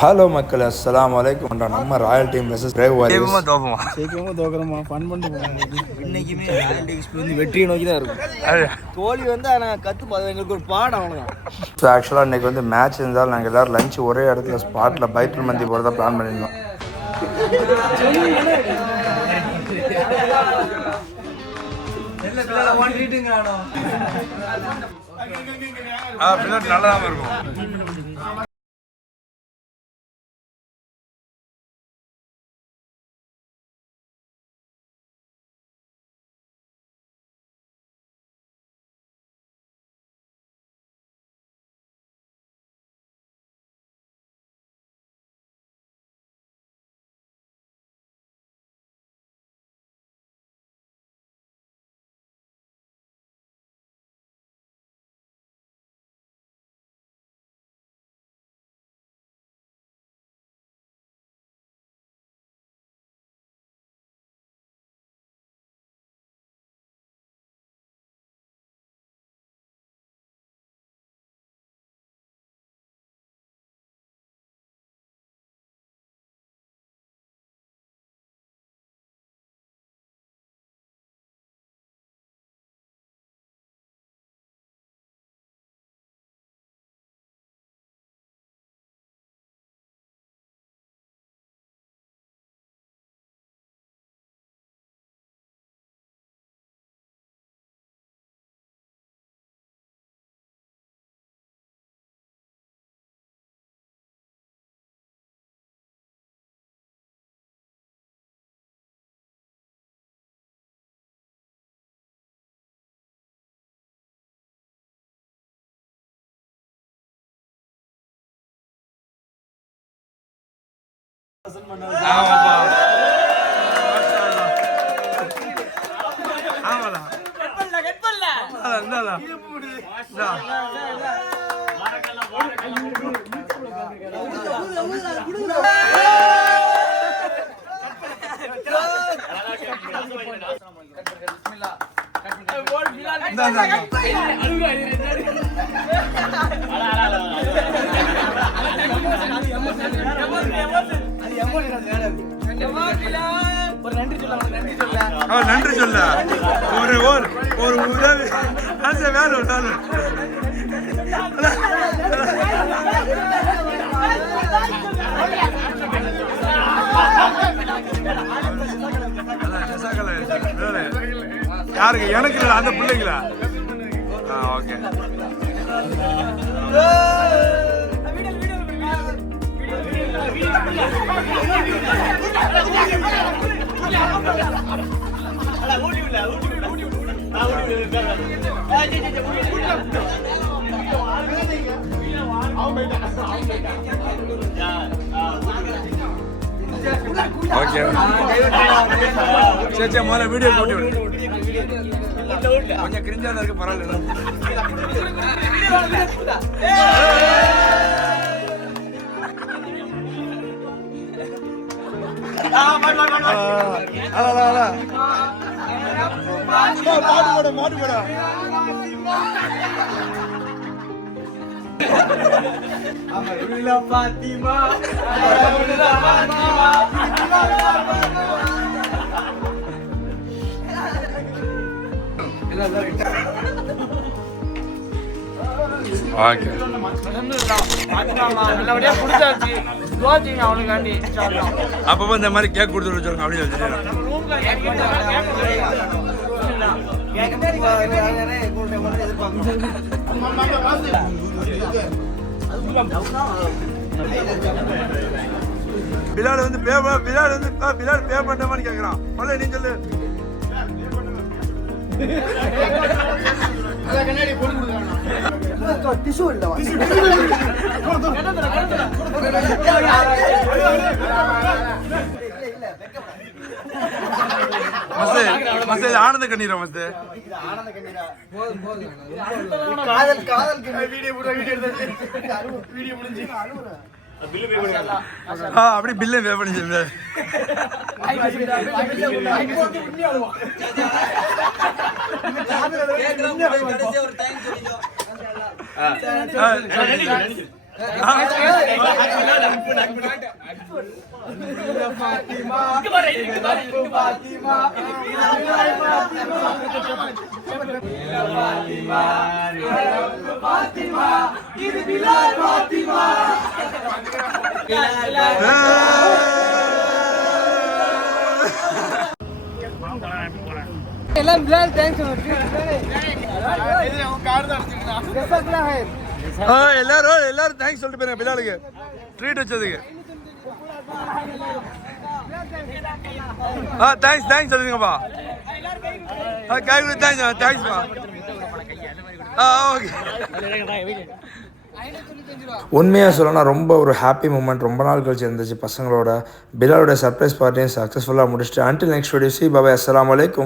Hello மக்கள், அஸ்ஸலாமு அலைக்கும். நம்ம Royal team versus brave warriors. சீக்கிரமா தோக்குறோமா, ஃபன் பண்ணிட்டு போறோம். இன்னைக்குமே ராயல் டீம் வந்து வெற்றியை நோக்கி தான் இருக்கும். தோல்வி வந்து ஆனால் எங்களுக்கு ஒரு பாடம் அவ்வளோதான். ஸோ ஆக்சுவலாக இன்றைக்கி வந்து மேட்ச் இருந்தாலும் நாங்கள் எல்லோரும் லஞ்ச் ஒரே இடத்துல ஸ்பாட்டில் பைத்தல் மந்தி போகிறதா பிளான் பண்ணியிருந்தோம். நல்லா இருக்கும். நன்றி சொல்ல ஒரு உதவி வேற ஒரு நாள் யாருக்கு? எனக்கு இல்லை, அந்த பிள்ளைங்களா? ஓகே. ஓகே, சரி சரி, முதல்ல வீடியோ போட்டு விடு. கொஞ்சம் கிரிஞ்சா தான் இருக்கு, பரவாயில்ல. மாட்டு போட பாத்திமா. அப்பப்போ இந்த மாதிரி கேக் கொடுத்து வச்சிருக்கோம் அப்படின்னு பிலால் வந்து பிலால் பே பண்ணமான்னு கேக்குறான். பல நீ சொல்லு. ஆனந்த கண்ணீரா மஸ்து? அப்படி பில்லே பே பண்ணி எல்லாம் பிளால் தேங்க்ஸ் எல்லாரும் தேங்க்ஸ் சொல்லிட்டு போயிருங்க பிலாலுக்கு ட்ரீட் வச்சதுக்கு. தேங்க்ஸ் சொல்லுங்கப்பா. கை கொடு தேங்க்ஸ்ப்பா. ஓகே. உண்மையாக சொல்லலாம் ரொம்ப ஒரு ஹாப்பி மூமெண்ட், ரொம்ப நாள் கழிச்சு இருந்துச்சு பசங்களோட. பிலாலோட சர்ப்ரைஸ் பார்ட்டியும் சக்ஸஸ்ஃபுல்லாக முடிச்சுட்டு அன்டில் நெக்ஸ்ட் வீடியோ சி பாபாய். அஸ்ஸலாமு அலைக்கும்.